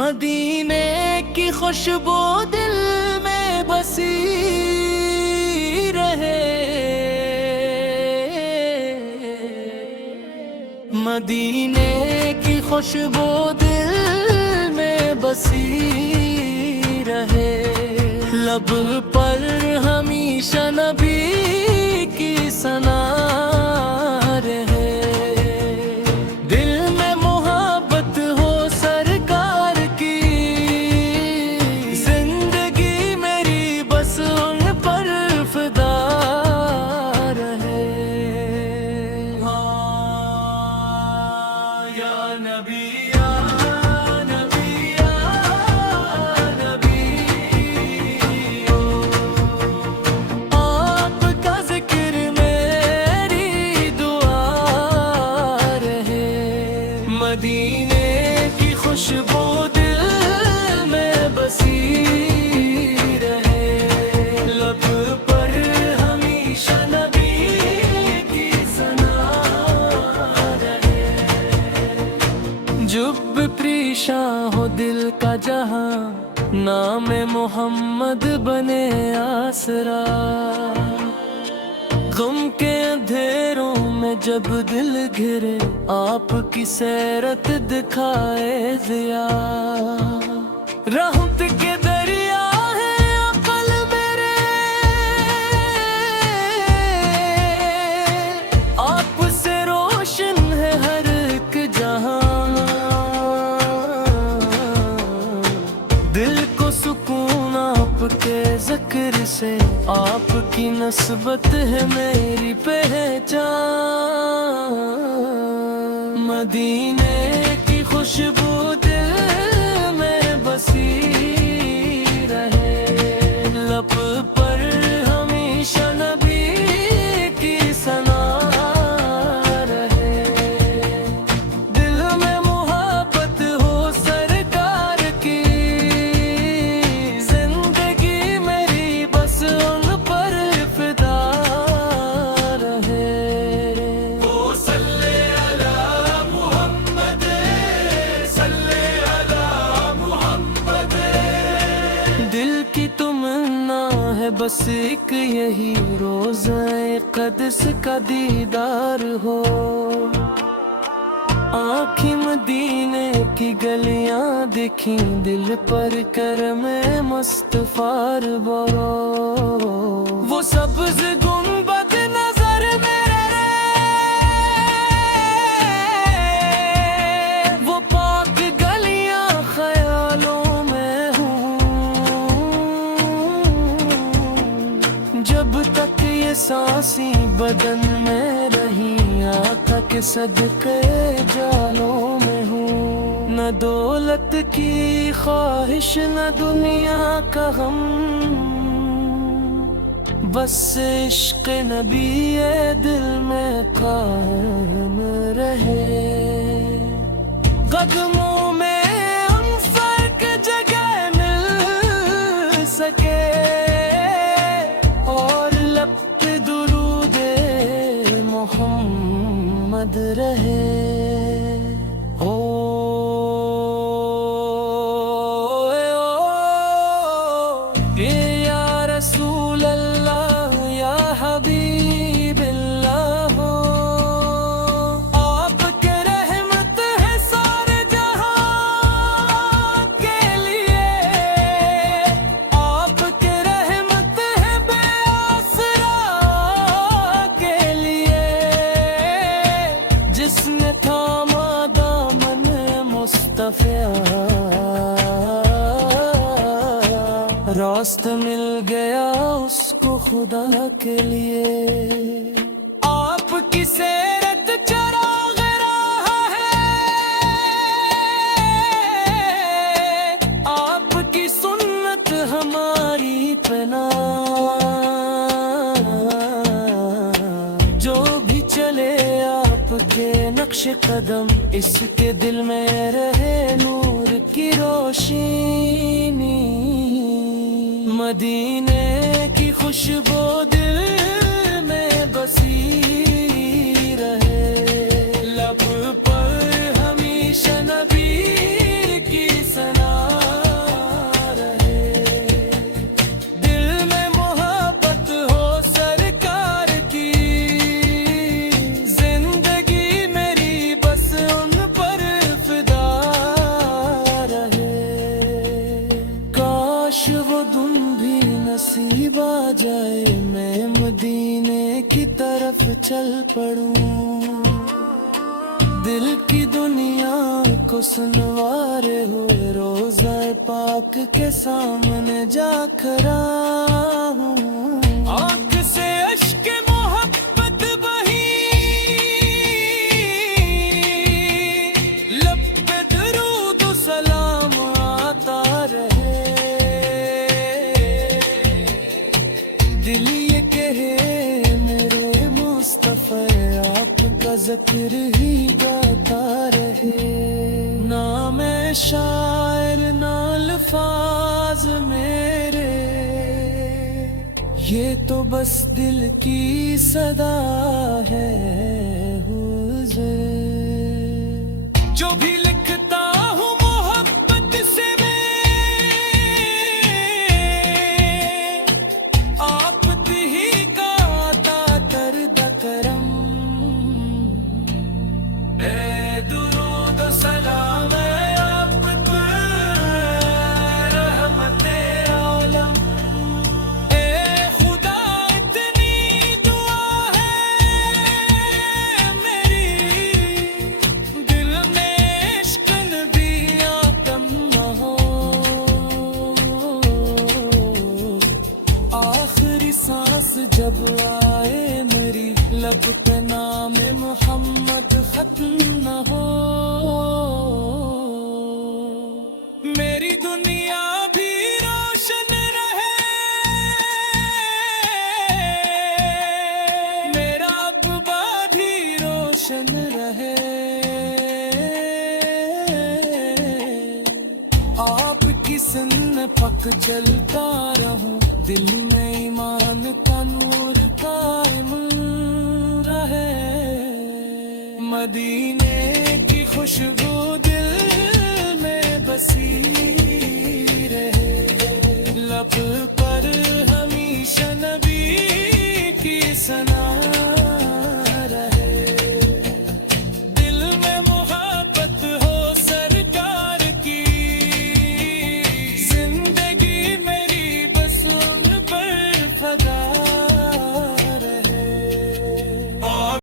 मदीने की खुशबू दिल में बसी रहे। मदीने की खुशबू दिल में बसी रहे। लब पर हमेशा नबी की सना रहे। दिल में मोहब्बत हो सरकार की, जिंदगी मेरी बस उन पर फिदा रहे। हाँ या नबी या नबी या नबी, आपका जिक्र मेरी दुआ रहे। मदीने की खुशबू दिल में बसी रहे। लब पर हमेशा नबी की सना रहे। जुब प्रीशा हो दिल का जहां, नाम मोहम्मद बने आसरा। गम के अंधेरों में जब दिल घिरे, आपकी सैरत दिखाए ज़िया। रहमत के दरिया है अक़ल मेरे, आपसे रोशन है हर एक जहां। दिल को सुकून आपके ज़िक्र से, आपकी नस्बत है मेरी पहचान। मदीने की खुशबू दिल में बसी रहे। लब पर हमेशा नबी की सना रहे। दिल में मोहब्बत हो सरकार की, जिंदगी मेरी बस उन पर फिदा रहे। ओ सल्ले अला मुहम्मद, सल्ले अला मुहम्मद। दिल की तमन्ना है बस एक यही, रोज़े क़ुद्स का दीदार हो। आँखें मदीने की गलियां दिखी, दिल पर करम मुस्तफ़ार बरो। वो सब्ज़ गुंबद नजर मेरे, वो पाक गलियां ख्यालों में हूँ। जब तक ये सांसी बदन में रही, आका के सदके जालों में हूँ। न दौलत की ख्वाहिश न दुनिया का गम, बस इश्क नबी ये दिल में कायम रहे। कदमों में उन फर्क जगह मिल सके, और लब पे दुरूदे मोहम्मद रहे। ओ ये या रसूल अल्लाह या हबीब अल्लाह हो। आपके रहमत है सारे जहां के लिए, आपके रहमत है बेआसरा के लिए। जिसने थामा दामन मुस्तफ़ा, रास्ता मिल गया उसको खुदा के लिए। आपकी सेरत चराग़ राह है, आपकी सुन्नत हमारी पना। जो भी चले आपके नक्श कदम, इसके दिल में रहे नूर की रोशनी। मदीने की खुशबू दिल में बसी रहे। लब पर हमेशा नबी की सना चल पड़ूं, दिल की दुनिया को सुनवारे हुए रोज़ाए पाक के सामने जा खड़ा हूँ। आँख से अश्क मोहब्बत बही, लब पे दरूद सलाम आता रहे, दिल ये कहे मेरे मुस्तफ़ा आपका जिक्र ही गाता रहे। ना मैं शायर ना अल्फाज मेरे, ये तो बस दिल की सदा है हुज़ूर। जो भी लिखता हूँ मोहब्बत से मैं, आप ही का आता दर्द करम। ए दुरूद सलाम है आप पर, रहमते आलम। ए खुदा इतनी दुआ है मेरी, दिल में इश्क नबिया कम न हो। आखिरी सांस जब आए मेरी, लब पे नाम मोहम्मद खत्म न हो। मेरी दुनिया भी रोशन रहे, मेरा अब्बा भी रोशन रहे। आपकी सुन्न पक चलता रहूं, दिल में ईमान का नूर कायम रहे। मदीने की खुशबू दिल में बसी रहे, लब पर हमेशा नबी की सना